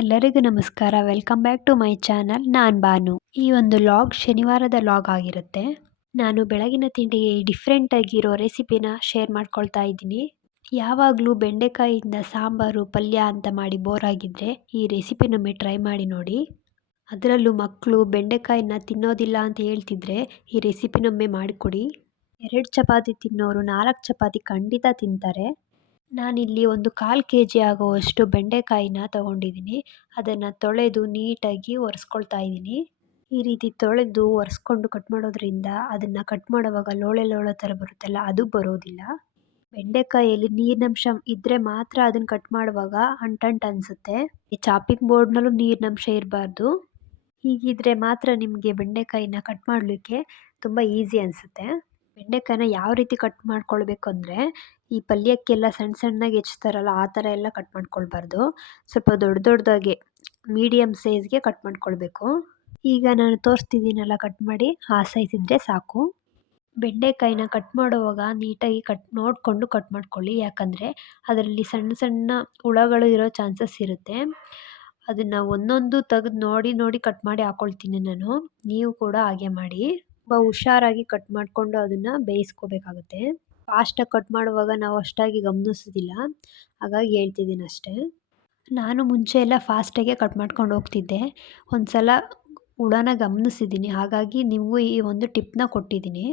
ಎಲ್ಲರಿಗೂ ನಮಸ್ಕಾರ. Welcome back to my channel. ನಾನು ಬಾನು. ಈ ಒಂದು ಲಾಗ್ ಶನಿವಾರದ ಲಾಗ್ ಆಗಿರುತ್ತೆ. ನಾನು ಬೆಳಗಿನ ತಿಂಡಿಗೆ ಡಿಫ್ರೆಂಟ್ ಆಗಿರೋ ರೆಸಿಪಿನ ಶೇರ್ ಮಾಡ್ಕೊಳ್ತಾ ಇದ್ದೀನಿ. ಯಾವಾಗಲೂ ಬೆಂಡೆಕಾಯಿಯಿಂದ ಸಾಂಬಾರು ಪಲ್ಯ ಅಂತ ಮಾಡಿ ಬೋರ್ ಆಗಿದ್ರೆ ಈ ರೆಸಿಪಿನೊಮ್ಮೆ ಟ್ರೈ ಮಾಡಿ ನೋಡಿ. ಅದರಲ್ಲೂ ಮಕ್ಕಳು ಬೆಂಡೆಕಾಯಿನ ತಿನ್ನೋದಿಲ್ಲ ಅಂತ ಹೇಳ್ತಿದ್ರೆ ಈ ರೆಸಿಪಿನೊಮ್ಮೆ ಮಾಡಿಕೊಡಿ. 2 ಚಪಾತಿ ತಿನ್ನೋರು 4 ಚಪಾತಿ ಖಂಡಿತ ತಿಂತಾರೆ. ನಾನಿಲ್ಲಿ ಒಂದು 1/4 ಕೆಜಿ ಆಗುವಷ್ಟು ಬೆಂಡೆಕಾಯಿನ ತಗೊಂಡಿದ್ದೀನಿ. ಅದನ್ನು ತೊಳೆದು ನೀಟಾಗಿ ಒರೆಸ್ಕೊಳ್ತಾ ಇದ್ದೀನಿ. ಈ ರೀತಿ ತೊಳೆದು ಒರೆಸ್ಕೊಂಡು ಕಟ್ ಮಾಡೋದ್ರಿಂದ ಅದನ್ನು ಕಟ್ ಮಾಡುವಾಗ ಲೋಳೆ ಲೋಳೆ ಥರ ಬರುತ್ತಲ್ಲ, ಅದು ಬರೋದಿಲ್ಲ. ಬೆಂಡೆಕಾಯಿಯಲ್ಲಿ ನೀರಿನಂಶ ಇದ್ದರೆ ಮಾತ್ರ ಅದನ್ನು ಕಟ್ ಮಾಡುವಾಗ ಅಂಟಂಟು ಅನಿಸುತ್ತೆ. ಈ ಚಾಪಿಂಗ್ ಬೋರ್ಡ್ನಲ್ಲೂ ನೀರಿನಂಶ ಇರಬಾರ್ದು. ಹೀಗಿದ್ರೆ ಮಾತ್ರ ನಿಮಗೆ ಬೆಂಡೆಕಾಯಿನ ಕಟ್ ಮಾಡಲಿಕ್ಕೆ ತುಂಬ ಈಸಿ ಅನಿಸುತ್ತೆ. ಬೆಂಡೆಕಾಯಿನ ಯಾವ ರೀತಿ ಕಟ್ ಮಾಡ್ಕೊಳ್ಬೇಕು ಅಂದರೆ, ಈ ಪಲ್ಯಕ್ಕೆಲ್ಲ ಸಣ್ಣ ಸಣ್ಣದಾಗಿ ಹೆಚ್ಚುತ್ತಾರಲ್ಲ ಆ ಥರ ಎಲ್ಲ ಕಟ್ ಮಾಡ್ಕೊಳ್ಬಾರ್ದು. ಸ್ವಲ್ಪ ದೊಡ್ಡ ದೊಡ್ಡದಾಗೆ ಮೀಡಿಯಮ್ ಸೈಜ್ಗೆ ಕಟ್ ಮಾಡ್ಕೊಳ್ಬೇಕು. ಈಗ ನಾನು ತೋರಿಸ್ತಿದ್ದೀನಲ್ಲ ಕಟ್ ಮಾಡಿ, ಆ ಸೈಜ್ ಇದ್ದರೆ ಸಾಕು. ಬೆಂಡೆಕಾಯಿನ ಕಟ್ ಮಾಡುವಾಗ ನೀಟಾಗಿ ನೋಡಿಕೊಂಡು ಕಟ್ ಮಾಡ್ಕೊಳ್ಳಿ. ಯಾಕಂದರೆ ಅದರಲ್ಲಿ ಸಣ್ಣ ಸಣ್ಣ ಹುಳಗಳು ಇರೋ ಚಾನ್ಸಸ್ ಇರುತ್ತೆ. ಅದನ್ನು ಒಂದೊಂದು ತೆಗೆದು ನೋಡಿ ನೋಡಿ ಕಟ್ ಮಾಡಿ ಹಾಕ್ಕೊಳ್ತೀನಿ ನಾನು. ನೀವು ಕೂಡ ಹಾಗೆ ಮಾಡಿ. ತುಂಬ ಹುಷಾರಾಗಿ ಕಟ್ ಮಾಡಿಕೊಂಡು ಅದನ್ನು ಬೇಯಿಸ್ಕೋಬೇಕಾಗುತ್ತೆ. ಫಾಸ್ಟಾಗಿ ಕಟ್ ಮಾಡುವಾಗ ನಾವು ಅಷ್ಟಾಗಿ ಗಮನಿಸೋದಿಲ್ಲ, ಹಾಗಾಗಿ ಹೇಳ್ತಿದ್ದೀನಿ ಅಷ್ಟೇ. ನಾನು ಮುಂಚೆ ಎಲ್ಲ ಫಾಸ್ಟಾಗೆ ಕಟ್ ಮಾಡ್ಕೊಂಡು ಹೋಗ್ತಿದ್ದೆ. ಒಂದು ಸಲ ಹುಳನ ಗಮನಿಸಿದ್ದೀನಿ, ಹಾಗಾಗಿ ನಿಮಗೂ ಈ ಒಂದು ಟಿಪ್ನ ಕೊಟ್ಟಿದ್ದೀನಿ.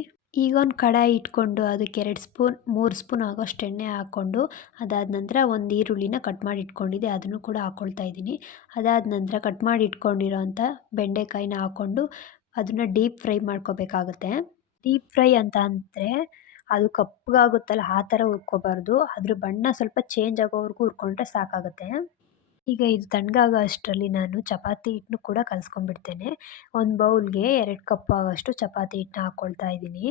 ಈಗ ಒಂದು ಕಡಾಯಿ ಇಟ್ಕೊಂಡು ಅದಕ್ಕೆ 2 ಸ್ಪೂನ್ 3 ಸ್ಪೂನ್ ಆಗೋಷ್ಟು ಎಣ್ಣೆ ಹಾಕ್ಕೊಂಡು, ಅದಾದ ನಂತರ ಒಂದು ಈರುಳ್ಳಿನ ಕಟ್ ಮಾಡಿ ಇಟ್ಕೊಂಡಿದ್ದೆ ಅದನ್ನು ಕೂಡ ಹಾಕ್ಕೊಳ್ತಾ ಇದ್ದೀನಿ. ಅದಾದ ನಂತರ ಕಟ್ ಮಾಡಿ ಇಟ್ಕೊಂಡಿರೋಂಥ ಬೆಂಡೆಕಾಯಿನ ಹಾಕ್ಕೊಂಡು ಅದನ್ನು ಡೀಪ್ ಫ್ರೈ ಮಾಡ್ಕೋಬೇಕಾಗುತ್ತೆ. ಡೀಪ್ ಫ್ರೈ ಅಂತ ಅಂದರೆ ಅದು ಕಪ್ಪಗಾಗುತ್ತಲ್ಲ ಆ ಥರ ಹುರ್ಕೋಬಾರ್ದು. ಅದ್ರ ಬಣ್ಣ ಸ್ವಲ್ಪ ಚೇಂಜ್ ಆಗೋವರೆಗೂ ಹುರ್ಕೊಂಡ್ರೆ ಸಾಕಾಗುತ್ತೆ. ಈಗ ಇದು ತಣ್ಣಗಾಗೋ ಅಷ್ಟರಲ್ಲಿ ನಾನು ಚಪಾತಿ ಹಿಟ್ಟನ್ನು ಕೂಡ ಕಲಸ್ಕೊಂಡ್ಬಿಡ್ತೇನೆ. ಒಂದು ಬೌಲ್ಗೆ 2 ಕಪ್ ಆಗೋಷ್ಟು ಚಪಾತಿ ಹಿಟ್ಟನ್ನ ಹಾಕ್ಕೊಳ್ತಾ ಇದ್ದೀನಿ.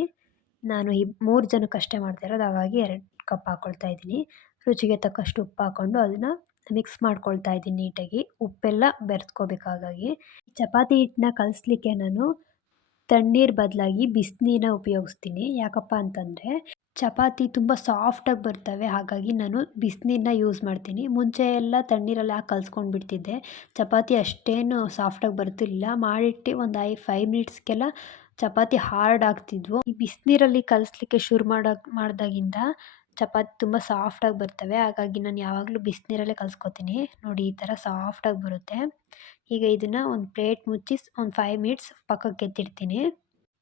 ನಾನು 3 ಜನಕ್ಕಷ್ಟೇ ಮಾಡ್ತಾ ಇರೋದು, ಹಾಗಾಗಿ 2 ಕಪ್ ಹಾಕ್ಕೊಳ್ತಾ ಇದ್ದೀನಿ. ರುಚಿಗೆ ತಕ್ಕಷ್ಟು ಉಪ್ಪು ಹಾಕ್ಕೊಂಡು ಅದನ್ನು ಮಿಕ್ಸ್ ಮಾಡ್ಕೊಳ್ತಾ ಇದ್ದೀನಿ ನೀಟಾಗಿ. ಉಪ್ಪೆಲ್ಲ ಬೆರೆಸ್ಕೋಬೇಕು. ಹಾಗಾಗಿ ಚಪಾತಿ ಹಿಟ್ಟನ್ನ ಕಲಿಸ್ಲಿಕ್ಕೆ ನಾನು ತಣ್ಣೀರು ಬದಲಾಗಿ ಬಿಸಿನೀರನ್ನ ಉಪಯೋಗಿಸ್ತೀನಿ. ಯಾಕಪ್ಪ ಅಂತಂದರೆ ಚಪಾತಿ ತುಂಬ ಸಾಫ್ಟಾಗಿ ಬರ್ತವೆ, ಹಾಗಾಗಿ ನಾನು ಬಿಸಿನೀರನ್ನ ಯೂಸ್ ಮಾಡ್ತೀನಿ. ಮುಂಚೆ ಎಲ್ಲ ತಣ್ಣೀರಲ್ಲಿ ಹಾಕಿ ಕಲ್ಸ್ಕೊಂಡು ಬಿಡ್ತಿದ್ದೆ. ಚಪಾತಿ ಅಷ್ಟೇನು ಸಾಫ್ಟಾಗಿ ಬರ್ತಿರಲಿಲ್ಲ. ಮಾಡಿಟ್ಟು ಒಂದು 5 ಮಿನಿಟ್ಸ್ಗೆಲ್ಲ ಚಪಾತಿ ಹಾರ್ಡ್ ಆಗ್ತಿದ್ವು. ಈ ಬಿಸಿನೀರಲ್ಲಿ ಕಲಿಸ್ಲಿಕ್ಕೆ ಶುರು ಮಾಡಿದಾಗಿಂದ ಚಪಾತಿ ತುಂಬ ಸಾಫ್ಟಾಗಿ ಬರ್ತವೆ, ಹಾಗಾಗಿ ನಾನು ಯಾವಾಗಲೂ ಬಿಸಿನೀರಲ್ಲೇ ಕಲಿಸ್ಕೊತೀನಿ. ನೋಡಿ ಈ ಥರ ಸಾಫ್ಟಾಗಿ ಬರುತ್ತೆ. ಈಗ ಇದನ್ನು ಒಂದು ಪ್ಲೇಟ್ ಮುಚ್ಚಿ ಒಂದು 5 ಮಿನಿಟ್ಸ್ ಪಕ್ಕಕ್ಕೆ ಎತ್ತಿಡ್ತೀನಿ.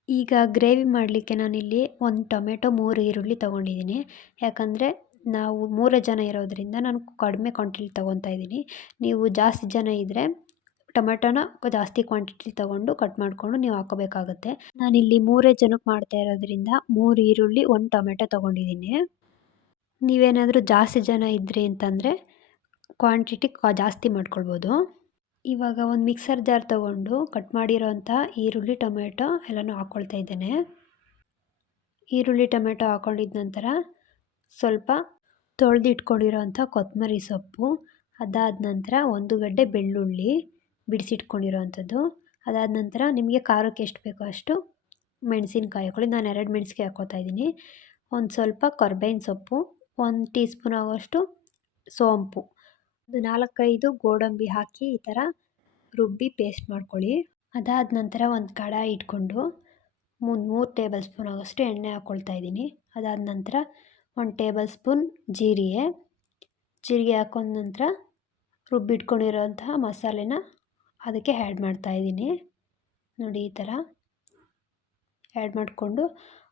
ಈಗ ಗ್ರೇವಿ ಮಾಡಲಿಕ್ಕೆ ನಾನಿಲ್ಲಿ 1 ಟೊಮೆಟೊ 3 ಈರುಳ್ಳಿ ತೊಗೊಂಡಿದ್ದೀನಿ. ಯಾಕಂದರೆ ನಾವು 3 ಜನ ಇರೋದರಿಂದ ನಾನು ಕಡಿಮೆ ಕ್ವಾಂಟಿಟಿ ತೊಗೊತಾ ಇದ್ದೀನಿ. ನೀವು ಜಾಸ್ತಿ ಜನ ಇದ್ದರೆ ಟೊಮೆಟೊನ ಜಾಸ್ತಿ ಕ್ವಾಂಟಿಟಿ ತೊಗೊಂಡು ಕಟ್ ಮಾಡಿಕೊಂಡು ನೀವು ಹಾಕ್ಕೋಬೇಕಾಗುತ್ತೆ. ನಾನಿಲ್ಲಿ 3 ಜನಕ್ಕೆ ಮಾಡ್ತಾ ಇರೋದ್ರಿಂದ 3 ಈರುಳ್ಳಿ 1 ಟೊಮೆಟೊ ತೊಗೊಂಡಿದ್ದೀನಿ. ನೀವೇನಾದರೂ ಜಾಸ್ತಿ ಜನ ಇದ್ರಿ ಅಂತಂದರೆ ಕ್ವಾಂಟಿಟಿ ಜಾಸ್ತಿ ಮಾಡ್ಕೊಳ್ಬೋದು. ಇವಾಗ ಒಂದು ಮಿಕ್ಸರ್ ಜಾರ್ ತೊಗೊಂಡು ಕಟ್ ಮಾಡಿರೋಂಥ ಈರುಳ್ಳಿ ಟೊಮೆಟೊ ಎಲ್ಲನೂ ಹಾಕ್ಕೊಳ್ತಾ ಇದ್ದೇನೆ. ಈರುಳ್ಳಿ ಟೊಮೆಟೊ ಹಾಕ್ಕೊಂಡಿದ್ದ ನಂತರ ಸ್ವಲ್ಪ ತೊಳೆದಿಟ್ಕೊಂಡಿರೋಂಥ ಕೊತ್ತಂಬರಿ ಸೊಪ್ಪು, ಅದಾದ ನಂತರ 1 ಗಡ್ಡೆ ಬೆಳ್ಳುಳ್ಳಿ ಬಿಡಿಸಿಟ್ಕೊಂಡಿರೋವಂಥದ್ದು, ಅದಾದ ನಂತರ ನಿಮಗೆ ಖಾರಕ್ಕೆ ಎಷ್ಟು ಬೇಕೋ ಅಷ್ಟು ಮೆಣಸಿನ್ಕಾಯಿ ಹಾಕ್ಕೊಳ್ಳಿ. ನಾನು 2 ಮೆಣಸಿನ್ಕಾಯಿ ಹಾಕ್ಕೊತಾ ಇದ್ದೀನಿ. ಒಂದು ಸ್ವಲ್ಪ ಕರ್ಬೇವಿನ ಸೊಪ್ಪು, 1 ಟೀ ಸ್ಪೂನ್ ಆಗೋಷ್ಟು ಸೋಂಪು, ಒಂದು 4-5 ಗೋಡಂಬಿ ಹಾಕಿ ಈ ಥರ ರುಬ್ಬಿ ಪೇಸ್ಟ್ ಮಾಡ್ಕೊಳ್ಳಿ. ಅದಾದ ನಂತರ ಒಂದು ಕಡಾಯಿ ಇಟ್ಕೊಂಡು 3 ಟೇಬಲ್ ಸ್ಪೂನ್ ಆಗೋಷ್ಟು ಎಣ್ಣೆ ಹಾಕ್ಕೊಳ್ತಾ ಇದ್ದೀನಿ. ಅದಾದ ನಂತರ 1 ಟೇಬಲ್ ಸ್ಪೂನ್ ಜೀರಿಗೆ ಹಾಕೊಂಡ ನಂತರ ರುಬ್ಬಿಟ್ಕೊಂಡಿರೋಂತಹ ಮಸಾಲೆನ ಅದಕ್ಕೆ ಆ್ಯಡ್ ಮಾಡ್ತಾಯಿದ್ದೀನಿ. ನೋಡಿ ಈ ಥರ ಆ್ಯಡ್ ಮಾಡಿಕೊಂಡು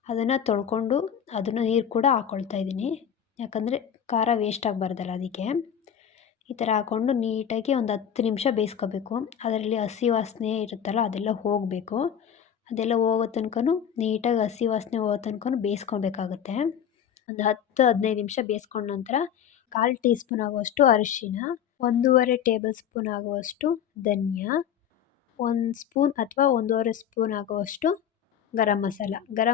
ಅದನ್ನು ತೊಳ್ಕೊಂಡು ಅದನ್ನು ನೀರು ಕೂಡ ಹಾಕ್ಕೊಳ್ತಾ ಇದ್ದೀನಿ. ಯಾಕಂದರೆ ಖಾರ ವೇಸ್ಟ್ ಆಗಬಾರ್ದಲ್ಲ, ಅದಕ್ಕೆ ಈ ಥರ ಹಾಕ್ಕೊಂಡು ನೀಟಾಗಿ ಒಂದು 10 ನಿಮಿಷ ಬೇಯಿಸ್ಕೋಬೇಕು. ಅದರಲ್ಲಿ ಹಸಿ ವಾಸನೆ ಇರುತ್ತಲ್ಲ ಅದೆಲ್ಲ ಹೋಗಬೇಕು. ಅದೆಲ್ಲ ಹೋಗೋ ತನಕನೂ ನೀಟಾಗಿ ಹಸಿ ವಾಸನೆ ಹೋಗೋ ತನಕನೂ ಬೇಯಿಸ್ಕೊಬೇಕಾಗುತ್ತೆ. ಒಂದು 10-15 ನಿಮಿಷ ಬೇಯಿಸ್ಕೊಂಡ ನಂತರ 1/4 ಟೀ ಸ್ಪೂನ್ ಆಗುವಷ್ಟು ಅರಿಶಿನ, 1.5 ಟೇಬಲ್ ಸ್ಪೂನ್ ಆಗುವಷ್ಟು ಧನಿಯಾ, 1 ಸ್ಪೂನ್ ಅಥವಾ 1.5 ಸ್ಪೂನ್ ಆಗುವಷ್ಟು ಗರಂ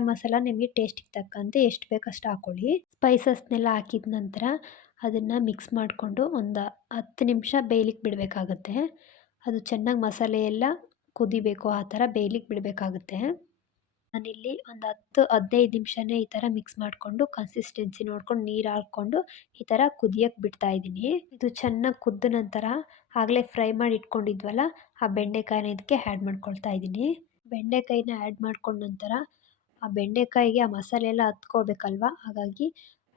ಮಸಾಲ ನಿಮಗೆ ಟೇಸ್ಟಿಗೆ ತಕ್ಕಂತೆ ಎಷ್ಟು ಬೇಕಷ್ಟು ಹಾಕ್ಕೊಳ್ಳಿ. ಸ್ಪೈಸಸ್ನೆಲ್ಲ ಹಾಕಿದ ನಂತರ ಅದನ್ನು ಮಿಕ್ಸ್ ಮಾಡಿಕೊಂಡು ಒಂದು 10 ನಿಮಿಷ ಬೇಯಲಿಕ್ಕೆ ಬಿಡಬೇಕಾಗತ್ತೆ. ಅದು ಚೆನ್ನಾಗಿ ಮಸಾಲೆ ಎಲ್ಲ ಕುದಿಬೇಕು, ಆ ಥರ ಬೇಯಲಿಕ್ಕೆ ಬಿಡಬೇಕಾಗುತ್ತೆ. ನಾನಿಲ್ಲಿ ಒಂದು 10-15 ನಿಮಿಷನೇ ಈ ಥರ ಮಿಕ್ಸ್ ಮಾಡಿಕೊಂಡು ಕನ್ಸಿಸ್ಟೆನ್ಸಿ ನೋಡ್ಕೊಂಡು ನೀರು ಹಾಕ್ಕೊಂಡು ಈ ಥರ ಕುದಿಯೋಕ್ಕೆ ಬಿಡ್ತಾಯಿದ್ದೀನಿ. ಇದು ಚೆನ್ನಾಗಿ ಕುದ್ದ ನಂತರ ಆಗಲೇ ಫ್ರೈ ಮಾಡಿ ಇಟ್ಕೊಂಡಿದ್ವಲ್ಲ ಆ ಬೆಂಡೆಕಾಯಿನ ಇದಕ್ಕೆ ಆ್ಯಡ್ ಮಾಡ್ಕೊಳ್ತಾ ಇದ್ದೀನಿ. ಬೆಂಡೆಕಾಯಿನ ಆ್ಯಡ್ ಮಾಡ್ಕೊಂಡ ನಂತರ ಆ ಬೆಂಡೆಕಾಯಿಗೆ ಆ ಮಸಾಲೆ ಎಲ್ಲ ಹತ್ಕೋಬೇಕಲ್ವ, ಹಾಗಾಗಿ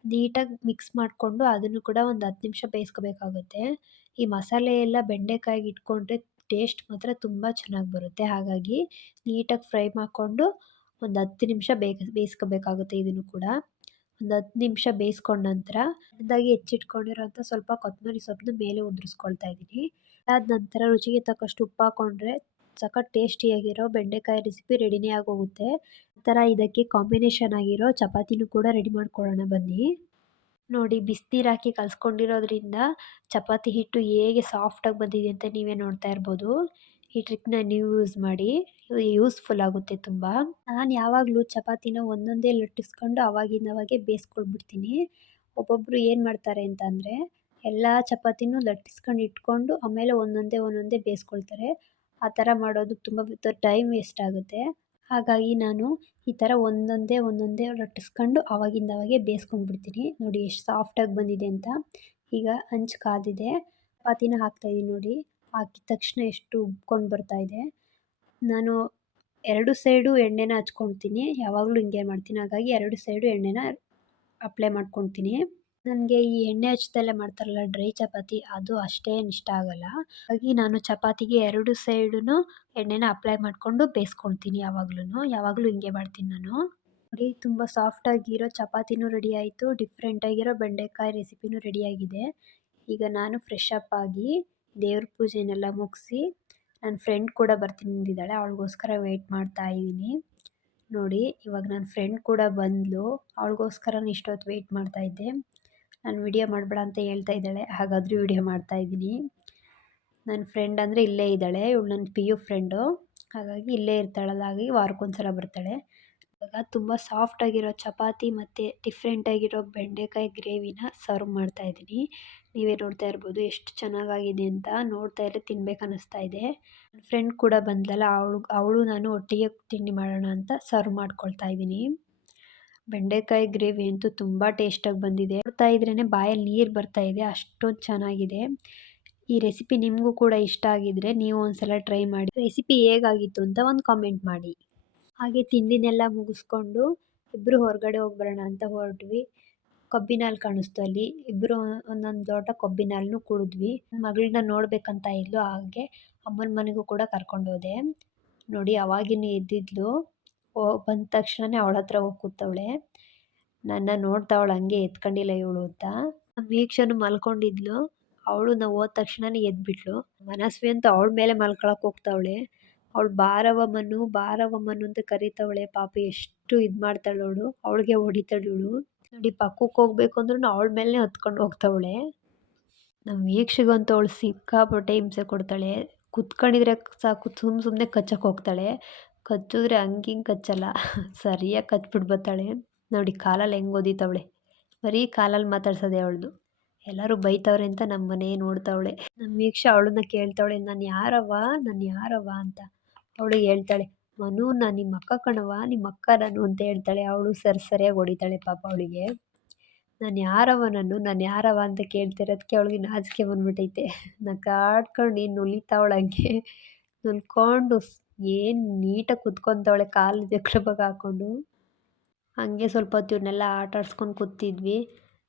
ನೀಟಾಗಿ ಮಿಕ್ಸ್ ಮಾಡಿಕೊಂಡು ಅದನ್ನು ಕೂಡ ಒಂದು 10 ನಿಮಿಷ ಬೇಯಿಸ್ಕೋಬೇಕಾಗುತ್ತೆ. ಈ ಮಸಾಲೆ ಎಲ್ಲ ಬೆಂಡೆಕಾಯಿಗೆ ಇಟ್ಕೊಂಡ್ರೆ ಟೇಸ್ಟ್ ಮಾತ್ರ ತುಂಬ ಚೆನ್ನಾಗಿ ಬರುತ್ತೆ. ಹಾಗಾಗಿ ನೀಟಾಗಿ ಫ್ರೈ ಮಾಡಿಕೊಂಡು ಒಂದು 10 ನಿಮಿಷ ಬೇಯಿಸ್ಕೋಬೇಕಾಗುತ್ತೆ ಇದನ್ನು ಕೂಡ. ಒಂದು 10 ನಿಮಿಷ ಬೇಯಿಸ್ಕೊಂಡ ನಂತರ ಸಣ್ಣದಾಗಿ ಹೆಚ್ಚಿಟ್ಕೊಂಡಿರೋಂಥ ಸ್ವಲ್ಪ ಕೊತ್ತಂಬರಿ ಸೊಪ್ಪನ್ನ ಮೇಲೆ ಉದುರಿಸ್ಕೊಳ್ತಾ ಇದ್ದೀನಿ. ಅದಾದ ನಂತರ ರುಚಿಗೆ ತಕ್ಕಷ್ಟು ಉಪ್ಪು ಹಾಕ್ಕೊಂಡ್ರೆ ಸಖತ್ ಟೇಸ್ಟಿಯಾಗಿರೋ ಬೆಂಡೆಕಾಯಿ ರೆಸಿಪಿ ರೆಡಿನೇ ಆಗೋಗುತ್ತೆ. ನಂತರ ಇದಕ್ಕೆ ಕಾಂಬಿನೇಷನ್ ಆಗಿರೋ ಚಪಾತಿನೂ ಕೂಡ ರೆಡಿ ಮಾಡ್ಕೊಳ್ಳೋಣ ಬನ್ನಿ. ನೋಡಿ, ಬಿಸಿನೀರು ಹಾಕಿ ಕಲಸ್ಕೊಂಡಿರೋದ್ರಿಂದ ಚಪಾತಿ ಹಿಟ್ಟು ಹೇಗೆ ಸಾಫ್ಟಾಗಿ ಬಂದಿದೆ ಅಂತ ನೀವೇ ನೋಡ್ತಾ ಇರ್ಬೋದು. ಈ ಟ್ರಿಕ್ನ ನೀವು ಯೂಸ್ ಮಾಡಿ, ಯೂಸ್ಫುಲ್ ಆಗುತ್ತೆ ತುಂಬ. ನಾನು ಯಾವಾಗಲೂ ಚಪಾತಿನ ಒಂದೊಂದೇ ಲಟ್ಟಿಸ್ಕೊಂಡು ಅವಾಗಿಂದವಾಗೆ ಬೇಯಿಸ್ಕೊಳ್ಬಿಡ್ತೀನಿ. ಒಬ್ಬೊಬ್ಬರು ಏನು ಮಾಡ್ತಾರೆ ಅಂತಂದರೆ ಎಲ್ಲ ಚಪಾತಿನೂ ಲಟ್ಟಿಸ್ಕೊಂಡು ಇಟ್ಕೊಂಡು ಆಮೇಲೆ ಒಂದೊಂದೇ ಬೇಯಿಸ್ಕೊಳ್ತಾರೆ. ಆ ಥರ ಮಾಡೋದು ತುಂಬ ಟೈಮ್ ವೇಸ್ಟ್ ಆಗುತ್ತೆ. ಹಾಗಾಗಿ ನಾನು ಈ ಥರ ಒಂದೊಂದೇ ಲಟ್ಟಿಸ್ಕೊಂಡು ಆವಾಗಿಂದವಾಗೆ ಬೇಯಿಸ್ಕೊಂಡ್ಬಿಡ್ತೀನಿ. ನೋಡಿ ಎಷ್ಟು ಸಾಫ್ಟಾಗಿ ಬಂದಿದೆ ಅಂತ. ಈಗ ಹಂಚು ಕಾದಿದೆ, ಚಪಾತಿನ ಹಾಕ್ತಾಯಿದ್ದೀನಿ ನೋಡಿ. ಹಾಕಿದ ತಕ್ಷಣ ಎಷ್ಟು ಉಬ್ಕೊಂಡು ಬರ್ತಾಯಿದೆ. ನಾನು 2 ಸೈಡು ಎಣ್ಣೆನ ಹಚ್ಕೊಳ್ತೀನಿ, ಯಾವಾಗಲೂ ಹಿಂಗೆ ಮಾಡ್ತೀನಿ. ಹಾಗಾಗಿ 2 ಸೈಡು ಎಣ್ಣೆನ ಅಪ್ಲೈ ಮಾಡ್ಕೊಳ್ತೀನಿ. ನನಗೆ ಈ ಎಣ್ಣೆ ಹಚ್ದಲ್ಲೇ ಮಾಡ್ತಾರಲ್ಲ ಡ್ರೈ ಚಪಾತಿ, ಅದು ಅಷ್ಟೇನು ಇಷ್ಟ ಆಗಲ್ಲ. ಹಾಗಾಗಿ ನಾನು ಚಪಾತಿಗೆ 2 ಸೈಡೂ ಎಣ್ಣೆನ ಅಪ್ಲೈ ಮಾಡಿಕೊಂಡು ಬೇಯಿಸ್ಕೊಳ್ತೀನಿ ಯಾವಾಗಲೂ ಹಿಂಗೆ ಮಾಡ್ತೀನಿ ನಾನು. ನೋಡಿ, ತುಂಬ ಸಾಫ್ಟಾಗಿರೋ ಚಪಾತಿನೂ ರೆಡಿ ಆಯಿತು, ಡಿಫ್ರೆಂಟಾಗಿರೋ ಬೆಂಡೆಕಾಯಿ ರೆಸಿಪಿನೂ ರೆಡಿಯಾಗಿದೆ. ಈಗ ನಾನು ಫ್ರೆಶ್ ಅಪ್ ಆಗಿ ದೇವ್ರ ಪೂಜೆನೆಲ್ಲ ಮುಗಿಸಿ ನನ್ನ ಫ್ರೆಂಡ್ ಕೂಡ ಬರ್ತೀನಿ ಅಂದಿದ್ದಾಳೆ, ಅವಳಿಗೋಸ್ಕರ ವೆಯ್ಟ್ ಮಾಡ್ತಾ ಇದ್ದೀನಿ. ನೋಡಿ, ಇವಾಗ ನನ್ನ ಫ್ರೆಂಡ್ ಕೂಡ ಬಂದಳು, ಅವಳಿಗೋಸ್ಕರನೇ ಇಷ್ಟೊತ್ತು ವೆಯ್ಟ್ ಮಾಡ್ತಾಯಿದ್ದೆ. ನಾನು ವಿಡಿಯೋ ಮಾಡಬೇಡ ಅಂತ ಹೇಳ್ತಾ ಇದ್ದಾಳೆ, ಹಾಗಾದರೂ ವಿಡಿಯೋ ಮಾಡ್ತಾಯಿದ್ದೀನಿ. ನನ್ನ ಫ್ರೆಂಡ್ ಅಂದರೆ ಇಲ್ಲೇ ಇದ್ದಾಳೆ, ಇವಳು ನನ್ನ PU ಫ್ರೆಂಡು, ಹಾಗಾಗಿ ಇಲ್ಲೇ ಇರ್ತಾಳಲ್ಲ, ಹಾಗಾಗಿ ವಾರಕ್ಕೊಂದ್ಸಲ ಬರ್ತಾಳೆ. ಇವಾಗ ತುಂಬ ಸಾಫ್ಟಾಗಿರೋ ಚಪಾತಿ ಮತ್ತು ಡಿಫ್ರೆಂಟಾಗಿರೋ ಬೆಂಡೆಕಾಯಿ ಗ್ರೇವಿನ ಸರ್ವ್ ಮಾಡ್ತಾಯಿದ್ದೀನಿ. ನೀವೇ ನೋಡ್ತಾ ಇರ್ಬೋದು ಎಷ್ಟು ಚೆನ್ನಾಗಾಗಿದೆ ಅಂತ. ನೋಡ್ತಾ ಇದ್ದರೆ ತಿನ್ಬೇಕು ಅನ್ನಿಸ್ತಾ ಇದೆ. ನನ್ನ ಫ್ರೆಂಡ್ ಕೂಡ ಬಂದಳಲ್ಲ, ಅವಳು ನಾನು ಒಟ್ಟಿಗೆ ತಿಂಡಿ ಮಾಡೋಣ ಅಂತ ಸರ್ವ್ ಮಾಡ್ಕೊಳ್ತಾ ಇದ್ದೀನಿ. ಬೆಂಡೆಕಾಯಿ ಗ್ರೇವಿ ಅಂತೂ ತುಂಬ ಟೇಸ್ಟಾಗಿ ಬಂದಿದೆ. ನೋಡ್ತಾ ಇದ್ರೇ ಬಾಯಲ್ಲಿ ನೀರು ಬರ್ತಾ ಇದೆ, ಅಷ್ಟೊಂದು ಚೆನ್ನಾಗಿದೆ. ಈ ರೆಸಿಪಿ ನಿಮಗೂ ಕೂಡ ಇಷ್ಟ ಆಗಿದ್ರೆ ನೀವು ಒಂದ್ಸಲ ಟ್ರೈ ಮಾಡಿ. ರೆಸಿಪಿ ಹೇಗಾಗಿತ್ತು ಅಂತ ಒಂದು ಕಾಮೆಂಟ್ ಮಾಡಿ. ಹಾಗೆ ತಿಂಡಿನೆಲ್ಲ ಮುಗಿಸ್ಕೊಂಡು ಇಬ್ಬರು ಹೊರಗಡೆ ಹೋಗ್ಬರೋಣ ಅಂತ ಹೊರಟ್ವಿ. ಕಬ್ಬಿನ ಹಾಲು ಕಾಣಿಸ್ತು ಅಲ್ಲಿ, ಇಬ್ಬರು ಒಂದೊಂದು ಲೋಟ ಕಬ್ಬಿನ ಹಾಲನ್ನು ಕುಡಿದ್ವಿ. ಮಗಳನ್ನ ನೋಡ್ಬೇಕಂತ ಇದ್ಲು, ಹಾಗೆ ಅಮ್ಮನ ಮನೆಗೂ ಕೂಡ ಕರ್ಕೊಂಡೋದೆ. ನೋಡಿ, ಅವಾಗಿನೂ ಎದ್ದಿದ್ಲು, ಬಂದ ತಕ್ಷಣವೇ ಅವಳ ಹತ್ರ ಹೋಗಿ ಕೂತವಳೆ. ನನ್ನ ನೋಡ್ತಾವಳು, ಹಂಗೆ ಎತ್ಕೊಂಡಿಲ್ಲ ಇವಳು ಅಂತ. ವೀಕ್ಷನು ಮಲ್ಕೊಂಡಿದ್ಲು, ಅವಳು ನಾವು ಹೋದ ತಕ್ಷಣವೇ ಎದ್ಬಿಟ್ಲು. ಮನಸ್ವಿ ಅಂತ ಅವಳ ಮೇಲೆ ಮಲ್ಕೊಳಕ್ಕೆ ಹೋಗ್ತಾವಳೆ. ಅವಳು ಬಾರವಮ್ಮನು ಅಂತ ಕರಿತಾವಳೆ. ಪಾಪ ಎಷ್ಟು ಇದು ಮಾಡ್ತಾಳೆ ಅವಳು, ಅವಳಿಗೆ ಹೊಡಿತಾಳೆ ಇವಳು. ನೋಡಿ, ಪಕ್ಕಕ್ಕೆ ಹೋಗ್ಬೇಕು ಅಂದ್ರೂ ಅವಳ ಮೇಲೆ ಹತ್ಕೊಂಡು ಹೋಗ್ತಾವಳೆ. ನಮ್ಮ ವೀಕ್ಷಗಂತೂ ಅವಳು ಸಿಕ್ಕಾಪಟ್ಟೆ ಹಿಂಸೆ ಕೊಡ್ತಾಳೆ. ಕುತ್ಕೊಂಡಿದ್ರೆ ಸಾಕು ಸುಮ್ಮನೆ ಕಚ್ಚಕ್ಕೆ ಹೋಗ್ತಾಳೆ. ಕಚ್ಚಿದ್ರೆ ಹಂಗಿಂಗೆ ಕಚ್ಚಲ್ಲ, ಸರಿಯಾಗಿ ಕಚ್ಬಿಟ್ಬರ್ತಾಳೆ. ನೋಡಿ, ಕಾಲಲ್ಲಿ ಹೆಂಗೆ ಓದಿತಾವಳೆ, ಬರೀ ಕಾಲಲ್ಲಿ ಮಾತಾಡ್ಸೋದೆ ಅವಳದು. ಎಲ್ಲರೂ ಬೈತವ್ರೆ ಅಂತ ನಮ್ಮ ಮನೆ ನೋಡ್ತಾವಳೆ. ನಮ್ಮ ವೀಕ್ಷ ಅವಳನ್ನ ಕೇಳ್ತಾವಳೆ, ನಾನು ಯಾರವ್ವ ಅಂತ. ಅವಳಿಗೆ ಹೇಳ್ತಾಳೆ, ಮನು ನಾನು ನಿಮ್ಮ ಅಕ್ಕ ಕಣವ್ವ, ನಿಮ್ಮ ಅಕ್ಕ ನಾನು ಅಂತ ಹೇಳ್ತಾಳೆ. ಅವಳು ಸರಿಯಾಗಿ ಹೊಡಿತಾಳೆ ಪಾಪ ಅವಳಿಗೆ. ನಾನು ಯಾರವ್ವ ಅಂತ ಕೇಳ್ತಿರೋದಕ್ಕೆ ಅವಳಿಗೆ ನಾಚಿಕೆ ಬಂದ್ಬಿಟ್ಟೈತೆ. ನಗಾಡ್ಕೊಂಡು ನುಲಿತಾವಳೆ, ಹಂಗೆ ನುಲ್ಕೊಂಡು ಏನು ನೀಟಾಗಿ ಕುತ್ಕೊತಾವಳೆ, ಕಾಲು ಜಗ್ಳಬಾಗ ಹಾಕ್ಕೊಂಡು. ಹಾಗೆ ಸ್ವಲ್ಪ ಹೊತ್ತು ಇವ್ರನ್ನೆಲ್ಲ ಆಟ ಆಡ್ಸ್ಕೊಂಡು ಕೂತಿದ್ವಿ.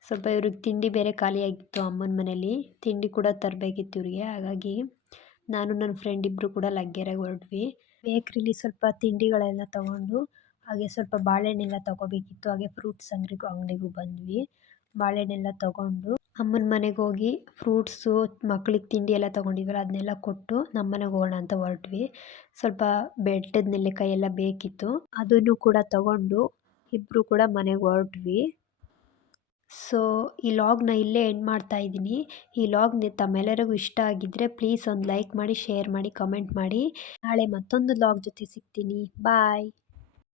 ಸ್ವಲ್ಪ ಇವ್ರಿಗೆ ತಿಂಡಿ ಬೇರೆ ಖಾಲಿಯಾಗಿತ್ತು ಅಮ್ಮನ ಮನೇಲಿ, ತಿಂಡಿ ಕೂಡ ತರಬೇಕಿತ್ತು ಇವ್ರಿಗೆ. ಹಾಗಾಗಿ ನಾನು ನನ್ನ ಫ್ರೆಂಡ್ ಇಬ್ಬರು ಕೂಡ ಲಗ್ಗೆರೆಗೆ ಹೊರಟ್ವಿ. ಬೇಕ್ರಿಲಿ ಸ್ವಲ್ಪ ತಿಂಡಿಗಳೆಲ್ಲ ತೊಗೊಂಡು, ಹಾಗೆ ಸ್ವಲ್ಪ ಬಾಳೆಹಣ್ಣೆಲ್ಲ ತೊಗೋಬೇಕಿತ್ತು. ಹಾಗೆ ಫ್ರೂಟ್ಸ್ ಅಂಗಡಿಗೂ ಬಂದ್ವಿ. ಬಾಳೆಹಣ್ಣೆಲ್ಲ ತೊಗೊಂಡು ಅಮ್ಮನ ಮನೆಗೆ ಹೋಗಿ ಫ್ರೂಟ್ಸು, ಮಕ್ಳಿಗೆ ತಿಂಡಿ ಎಲ್ಲ ತೊಗೊಂಡಿದ್ವಲ್ಲ ಅದನ್ನೆಲ್ಲ ಕೊಟ್ಟು ನಮ್ಮ ಮನೆಗೆ ಹೋಗೋಣ ಅಂತ ಹೊರಟ್ವಿ. ಸ್ವಲ್ಪ ಬೆಟ್ಟದ ನೆಲ್ಲಿಕಾಯಿ ಎಲ್ಲ ಬೇಕಿತ್ತು, ಅದನ್ನು ಕೂಡ ತೊಗೊಂಡು ಇಬ್ಬರು ಕೂಡ ಮನೆಗೆ ಹೊರಟ್ವಿ. ಸೊ ಈ ಲಾಗ್ನ ಇಲ್ಲೇ ಎಂಡ್ ಮಾಡ್ತಾ ಇದ್ದೀನಿ. ಈ ಲಾಗ್ ತಮ್ಮೆಲ್ಲರಿಗೂ ಇಷ್ಟ ಆಗಿದ್ದರೆ ಪ್ಲೀಸ್ ಒಂದು ಲೈಕ್ ಮಾಡಿ, ಶೇರ್ ಮಾಡಿ, ಕಮೆಂಟ್ ಮಾಡಿ. ನಾಳೆ ಮತ್ತೊಂದು ಲಾಗ್ ಜೊತೆ ಸಿಗ್ತೀನಿ. ಬಾಯ್.